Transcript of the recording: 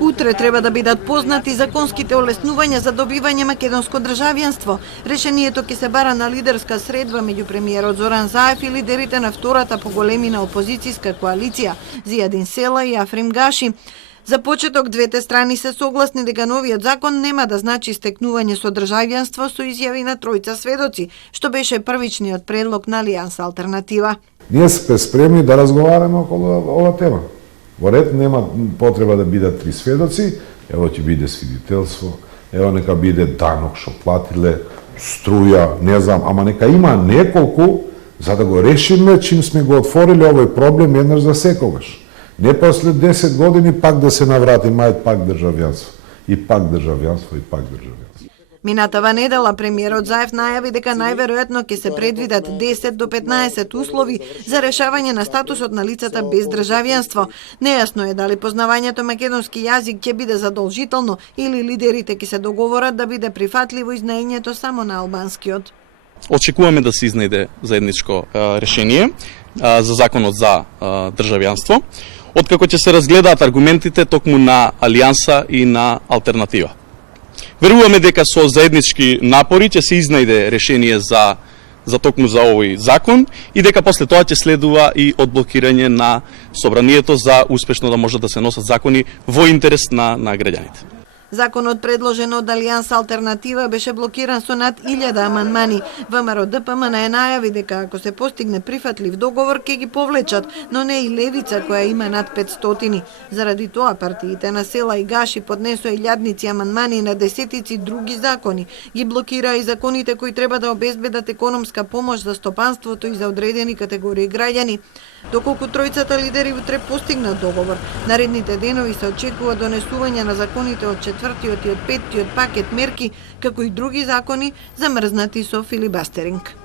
Утре треба да бидат познати законските олеснувања за добивање македонско државјанство. Решението ќе се бара на лидерска средба меѓу премиерот Зоран Заев и лидерите на втората поголемина опозицијска коалиција Зијадин Села и Африм Гаши. За почеток, двете страни се согласни дека новиот закон нема да значи стекнување со државјанство со изјави на тројца сведоци, што беше првичниот предлог на Алијанс Алтернатива. Ние сме спремни да разговараме околу ова тема. Во ред нема потреба да бидат три сведоци, ево ќе биде свидетелство, ево нека биде данок што платиле, струја, не знам, ама нека има неколку за да го решиме чим сме го отвориле овој проблем еднаш за секогаш. Не после 10 години пак да се наврати, мајт пак државјанство. И пак државјанство, и пак државјанство. Минатава недела премиерот Заев најави дека најверојатно ќе се предвидат 10 до 15 услови за решавање на статусот на лицата без државјанство. Нејасно е дали познавањето македонски јазик ќе биде задолжително или лидерите ќе се договорат да биде прифатливо и знаењето само на албанскиот. Очекуваме да се изнајде заедничко решение за законот за државјанство, откако ќе се разгледаат аргументите токму на Алијанса и на Алтернатива. Веруваме дека со заеднички напори ќе се изнајде решение за токму за овој закон и дека после тоа ќе следува и одблокирање на собранието за успешно да може да се носат закони во интерес на граѓаните. Законот предложен од Алијанс Алтернатива беше блокиран со над 1000 амандмани. ВМРО ДПМН најави дека ако се постигне прифатлив договор ќе ги повлечат, но не и Левица која има над 500. Заради тоа партиите на Села и Гаши поднесоа илјадници амандмани на десетици други закони. Ги блокираа и законите кои треба да обезбедат економска помош за стопанството и за одредени категории граѓани. Доколку тројцата лидери утре постигнат договор, наредните денови се очекува донесување на законите од 4-тиот и од 5-тиот пакет мерки, како и други закони замрзнати со филибастеринг.